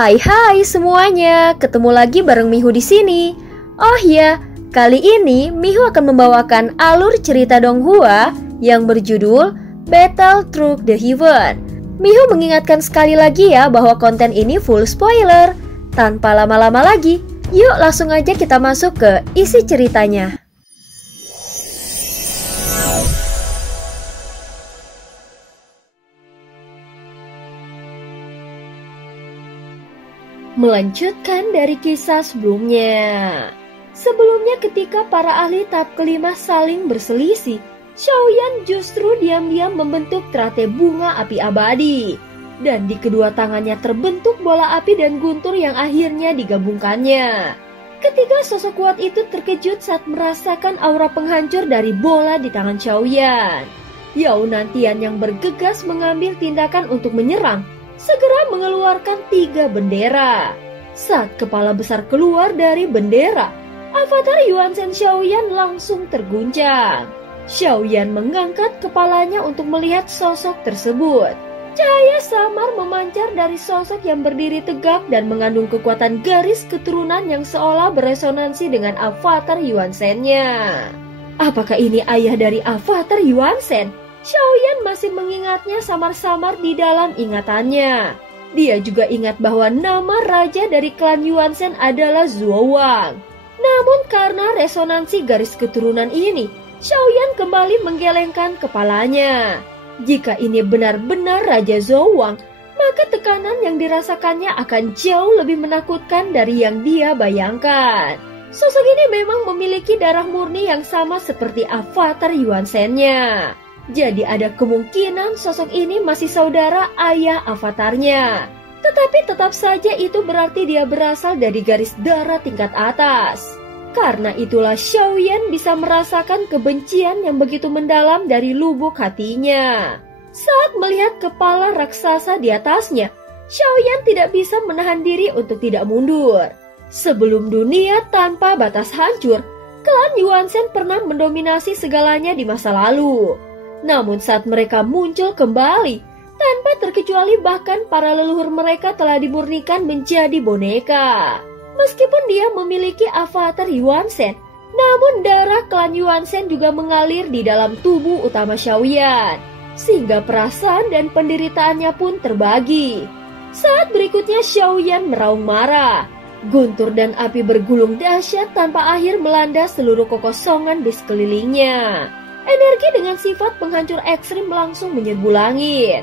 Hai semuanya, ketemu lagi bareng Mihu di sini. Oh ya, kali ini Mihu akan membawakan alur cerita Donghua yang berjudul Battle Through the Heaven. Mihu mengingatkan sekali lagi ya bahwa konten ini full spoiler. Tanpa lama-lama lagi, yuk langsung aja kita masuk ke isi ceritanya. Melanjutkan dari kisah sebelumnya. Sebelumnya ketika para ahli tahap kelima saling berselisih, Xiaoyan justru diam-diam membentuk teratai bunga api abadi. Dan di kedua tangannya terbentuk bola api dan guntur yang akhirnya digabungkannya. Ketiga sosok kuat itu terkejut saat merasakan aura penghancur dari bola di tangan Xiaoyan. Yao Nantian yang bergegas mengambil tindakan untuk menyerang, segera mengeluarkan 3 bendera. Saat kepala besar keluar dari bendera, avatar Yuan Shen Xiaoyan langsung terguncang. Xiaoyan mengangkat kepalanya untuk melihat sosok tersebut. Cahaya samar memancar dari sosok yang berdiri tegak dan mengandung kekuatan garis keturunan yang seolah beresonansi dengan avatar Yuan Shen-nya. Apakah ini ayah dari avatar Yuan Shen? Xiaoyan masih mengingatnya samar-samar di dalam ingatannya. Dia juga ingat bahwa nama raja dari klan Yuan Shen adalah Zuo Wang. Namun karena resonansi garis keturunan ini, Xiaoyan kembali menggelengkan kepalanya. Jika ini benar-benar Raja Zuo Wang, maka tekanan yang dirasakannya akan jauh lebih menakutkan dari yang dia bayangkan. Sosok ini memang memiliki darah murni yang sama seperti avatar Yuan Shen-nya. Jadi ada kemungkinan sosok ini masih saudara ayah avatarnya. Tetapi tetap saja itu berarti dia berasal dari garis darah tingkat atas. Karena itulah Xiaoyan bisa merasakan kebencian yang begitu mendalam dari lubuk hatinya. Saat melihat kepala raksasa di atasnya, Xiaoyan tidak bisa menahan diri untuk tidak mundur. Sebelum dunia tanpa batas hancur, klan Yuan Shen pernah mendominasi segalanya di masa lalu. Namun saat mereka muncul kembali, tanpa terkecuali bahkan para leluhur mereka telah dimurnikan menjadi boneka. Meskipun dia memiliki avatar Yuan Shen, namun darah klan Yuan Shen juga mengalir di dalam tubuh utama Xiaoyan, sehingga perasaan dan penderitaannya pun terbagi. Saat berikutnya Xiaoyan meraung marah. Guntur dan api bergulung dahsyat tanpa akhir melanda seluruh kekosongan di sekelilingnya. Energi dengan sifat penghancur ekstrim langsung menyerbu langit,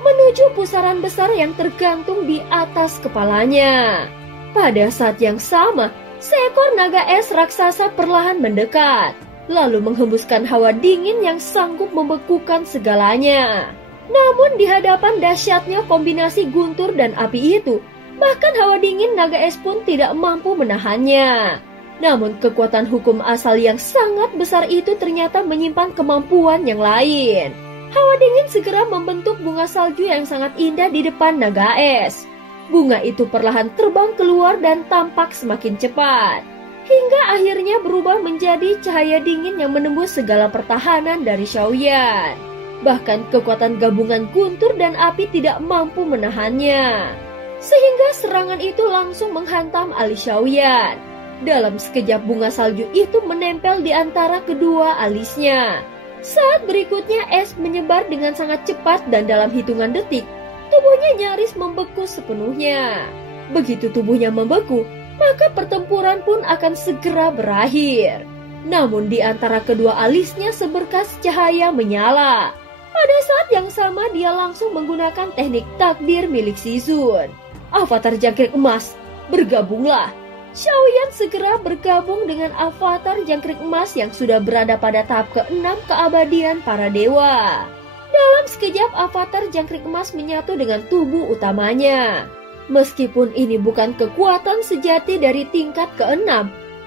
menuju pusaran besar yang tergantung di atas kepalanya. Pada saat yang sama, seekor naga es raksasa perlahan mendekat, lalu menghembuskan hawa dingin yang sanggup membekukan segalanya. Namun di hadapan dahsyatnya kombinasi guntur dan api itu, bahkan hawa dingin naga es pun tidak mampu menahannya. Namun kekuatan hukum asal yang sangat besar itu ternyata menyimpan kemampuan yang lain. Hawa dingin segera membentuk bunga salju yang sangat indah di depan naga es. Bunga itu perlahan terbang keluar dan tampak semakin cepat, hingga akhirnya berubah menjadi cahaya dingin yang menembus segala pertahanan dari Xiaoyan. Bahkan kekuatan gabungan guntur dan api tidak mampu menahannya, sehingga serangan itu langsung menghantam alis Xiaoyan. Dalam sekejap bunga salju itu menempel di antara kedua alisnya. Saat berikutnya es menyebar dengan sangat cepat dan dalam hitungan detik, tubuhnya nyaris membeku sepenuhnya. Begitu tubuhnya membeku, maka pertempuran pun akan segera berakhir. Namun di antara kedua alisnya seberkas cahaya menyala. Pada saat yang sama dia langsung menggunakan teknik takdir milik Shizun. Avatar jangkrik emas, bergabunglah. Xiaoyan segera bergabung dengan avatar jangkrik emas yang sudah berada pada tahap ke-6 keabadian para dewa. Dalam sekejap avatar jangkrik emas menyatu dengan tubuh utamanya. Meskipun ini bukan kekuatan sejati dari tingkat ke-6,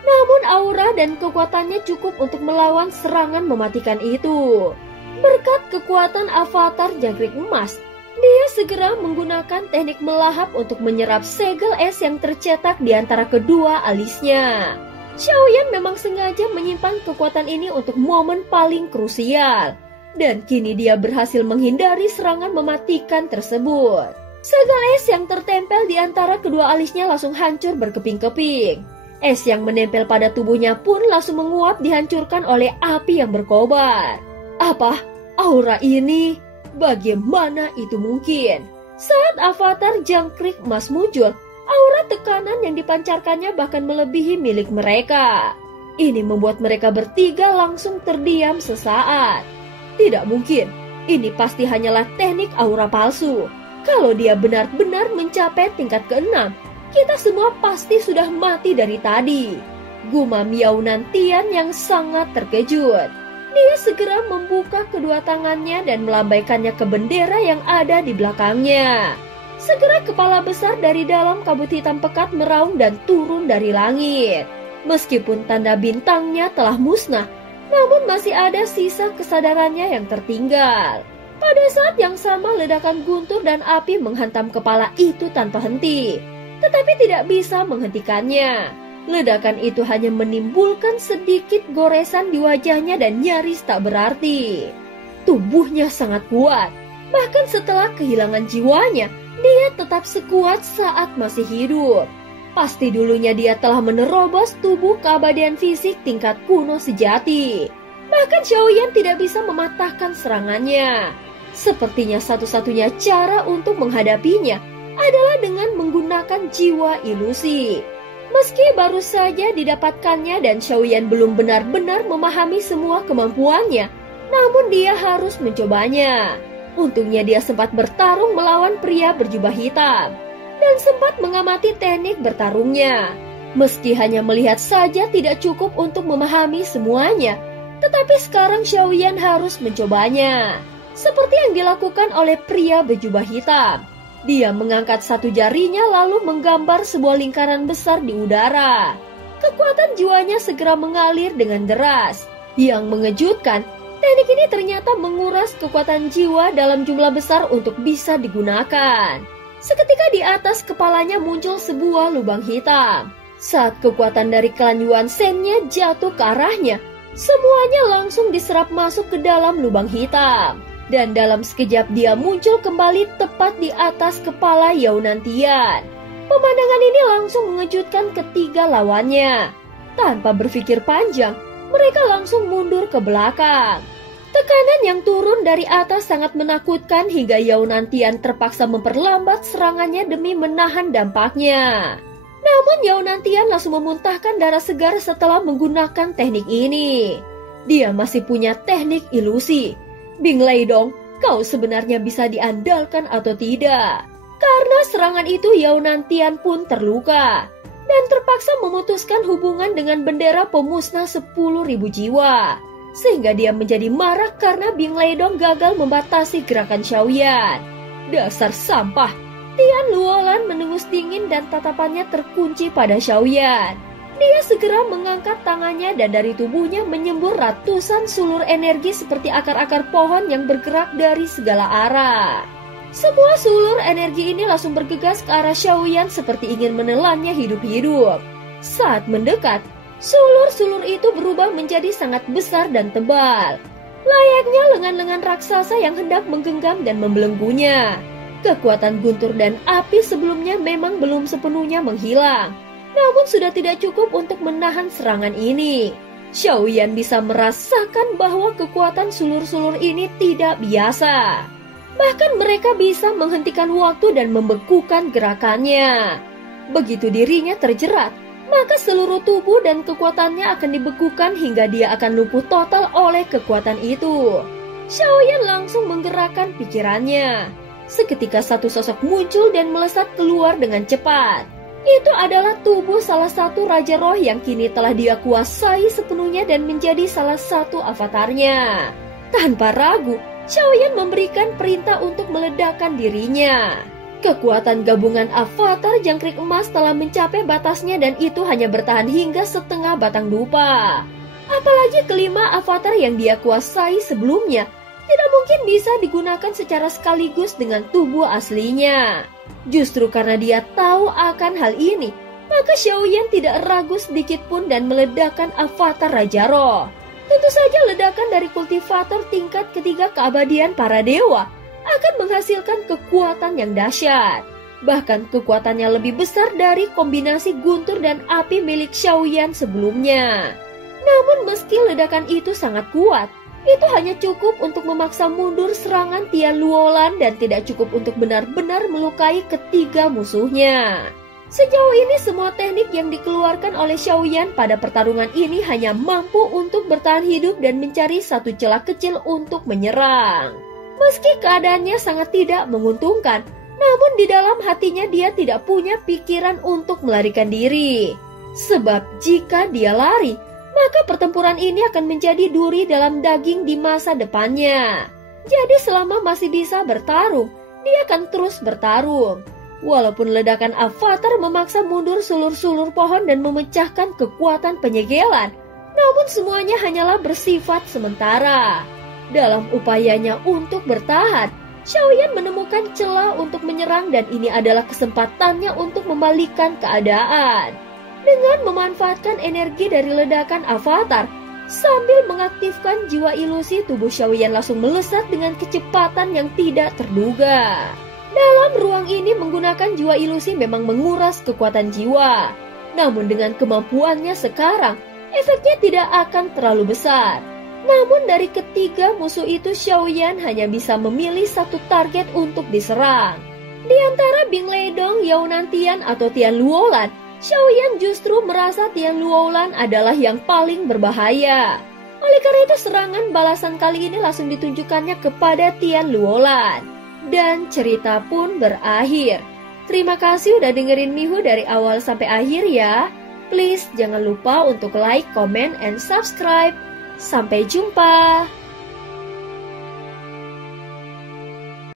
namun aura dan kekuatannya cukup untuk melawan serangan mematikan itu. Berkat kekuatan avatar jangkrik emas, dia segera menggunakan teknik melahap untuk menyerap segel es yang tercetak di antara kedua alisnya. Xiaoyan memang sengaja menyimpan kekuatan ini untuk momen paling krusial. Dan kini dia berhasil menghindari serangan mematikan tersebut. Segel es yang tertempel di antara kedua alisnya langsung hancur berkeping-keping. Es yang menempel pada tubuhnya pun langsung menguap dihancurkan oleh api yang berkobar. Apa? Aura ini? Bagaimana itu mungkin? Saat avatar jangkrik emas muncul, aura tekanan yang dipancarkannya bahkan melebihi milik mereka. Ini membuat mereka bertiga langsung terdiam sesaat. Tidak mungkin, ini pasti hanyalah teknik aura palsu. Kalau dia benar-benar mencapai tingkat ke-6, kita semua pasti sudah mati dari tadi. Gumam Yao Nantian yang sangat terkejut. Dia segera membuka kedua tangannya dan melambaikannya ke bendera yang ada di belakangnya. Segera kepala besar dari dalam kabut hitam pekat meraung dan turun dari langit. Meskipun tanda bintangnya telah musnah, namun masih ada sisa kesadarannya yang tertinggal. Pada saat yang sama ledakan guntur dan api menghantam kepala itu tanpa henti, tetapi tidak bisa menghentikannya. Ledakan itu hanya menimbulkan sedikit goresan di wajahnya dan nyaris tak berarti. Tubuhnya sangat kuat, bahkan setelah kehilangan jiwanya, dia tetap sekuat saat masih hidup. Pasti dulunya dia telah menerobos tubuh keabadian fisik tingkat kuno sejati. Bahkan Xiaoyan tidak bisa mematahkan serangannya. Sepertinya satu-satunya cara untuk menghadapinya adalah dengan menggunakan jiwa ilusi. Meski baru saja didapatkannya dan Xiaoyan belum benar-benar memahami semua kemampuannya, namun dia harus mencobanya. Untungnya dia sempat bertarung melawan pria berjubah hitam dan sempat mengamati teknik bertarungnya. Meski hanya melihat saja tidak cukup untuk memahami semuanya, tetapi sekarang Xiaoyan harus mencobanya. Seperti yang dilakukan oleh pria berjubah hitam. Dia mengangkat satu jarinya lalu menggambar sebuah lingkaran besar di udara. Kekuatan jiwanya segera mengalir dengan deras. Yang mengejutkan, teknik ini ternyata menguras kekuatan jiwa dalam jumlah besar untuk bisa digunakan. Seketika di atas kepalanya muncul sebuah lubang hitam. Saat kekuatan dari klan Yuan Shen-nya jatuh ke arahnya, semuanya langsung diserap masuk ke dalam lubang hitam. Dan dalam sekejap dia muncul kembali tepat di atas kepala Yao Nantian. Pemandangan ini langsung mengejutkan ketiga lawannya. Tanpa berpikir panjang, mereka langsung mundur ke belakang. Tekanan yang turun dari atas sangat menakutkan hingga Yao Nantian terpaksa memperlambat serangannya demi menahan dampaknya. Namun Yao Nantian langsung memuntahkan darah segar setelah menggunakan teknik ini. Dia masih punya teknik ilusi. Bing Leidong, kau sebenarnya bisa diandalkan atau tidak? Karena serangan itu Yao Nantian pun terluka dan terpaksa memutuskan hubungan dengan bendera pemusnah 10.000 jiwa. Sehingga dia menjadi marah karena Bing Leidong gagal membatasi gerakan Xiaoyan. Dasar sampah! Tian Luolan menengus dingin dan tatapannya terkunci pada Xiaoyan. Dia segera mengangkat tangannya dan dari tubuhnya menyembur ratusan sulur energi seperti akar-akar pohon yang bergerak dari segala arah. Semua sulur energi ini langsung bergegas ke arah Xiaoyan seperti ingin menelannya hidup-hidup. Saat mendekat, sulur-sulur itu berubah menjadi sangat besar dan tebal. Layaknya lengan-lengan raksasa yang hendak menggenggam dan membelenggunya. Kekuatan guntur dan api sebelumnya memang belum sepenuhnya menghilang. Namun sudah tidak cukup untuk menahan serangan ini. Xiaoyan bisa merasakan bahwa kekuatan sulur-sulur ini tidak biasa. Bahkan mereka bisa menghentikan waktu dan membekukan gerakannya. Begitu dirinya terjerat, maka seluruh tubuh dan kekuatannya akan dibekukan hingga dia akan lumpuh total oleh kekuatan itu. Xiaoyan langsung menggerakkan pikirannya. Seketika satu sosok muncul dan melesat keluar dengan cepat. Itu adalah tubuh salah satu Raja Roh yang kini telah dia kuasai sepenuhnya dan menjadi salah satu avatarnya. Tanpa ragu, Xiaoyan memberikan perintah untuk meledakkan dirinya. Kekuatan gabungan avatar jangkrik emas telah mencapai batasnya dan itu hanya bertahan hingga setengah batang dupa. Apalagi kelima avatar yang dia kuasai sebelumnya tidak mungkin bisa digunakan secara sekaligus dengan tubuh aslinya. Justru karena dia tahu akan hal ini, maka Xiaoyan tidak ragu sedikit pun dan meledakkan avatar Raja Roh. Tentu saja ledakan dari kultivator tingkat ketiga keabadian para dewa akan menghasilkan kekuatan yang dahsyat. Bahkan kekuatannya lebih besar dari kombinasi guntur dan api milik Xiaoyan sebelumnya. Namun meski ledakan itu sangat kuat, itu hanya cukup untuk memaksa mundur serangan Tian Luolan dan tidak cukup untuk benar-benar melukai ketiga musuhnya. Sejauh ini semua teknik yang dikeluarkan oleh Xiaoyan pada pertarungan ini hanya mampu untuk bertahan hidup dan mencari satu celah kecil untuk menyerang. Meski keadaannya sangat tidak menguntungkan, namun di dalam hatinya dia tidak punya pikiran untuk melarikan diri. Sebab jika dia lari, maka pertempuran ini akan menjadi duri dalam daging di masa depannya. Jadi selama masih bisa bertarung, dia akan terus bertarung. Walaupun ledakan avatar memaksa mundur sulur-sulur pohon dan memecahkan kekuatan penyegelan, namun semuanya hanyalah bersifat sementara. Dalam upayanya untuk bertahan, Xiaoyan menemukan celah untuk menyerang dan ini adalah kesempatannya untuk membalikkan keadaan. Dengan memanfaatkan energi dari ledakan avatar, sambil mengaktifkan jiwa ilusi, tubuh Xiaoyan langsung melesat dengan kecepatan yang tidak terduga. Dalam ruang ini menggunakan jiwa ilusi memang menguras kekuatan jiwa. Namun dengan kemampuannya sekarang, efeknya tidak akan terlalu besar. Namun dari ketiga musuh itu Xiaoyan hanya bisa memilih satu target untuk diserang. Di antara Bing Leidong, Yao Nantian atau Tian Luolan, Xiaoyan justru merasa Tian Luolan adalah yang paling berbahaya. Oleh karena itu serangan balasan kali ini langsung ditunjukkannya kepada Tian Luolan. Dan cerita pun berakhir. Terima kasih udah dengerin Mihu dari awal sampai akhir ya. Please jangan lupa untuk like, comment, and subscribe. Sampai jumpa.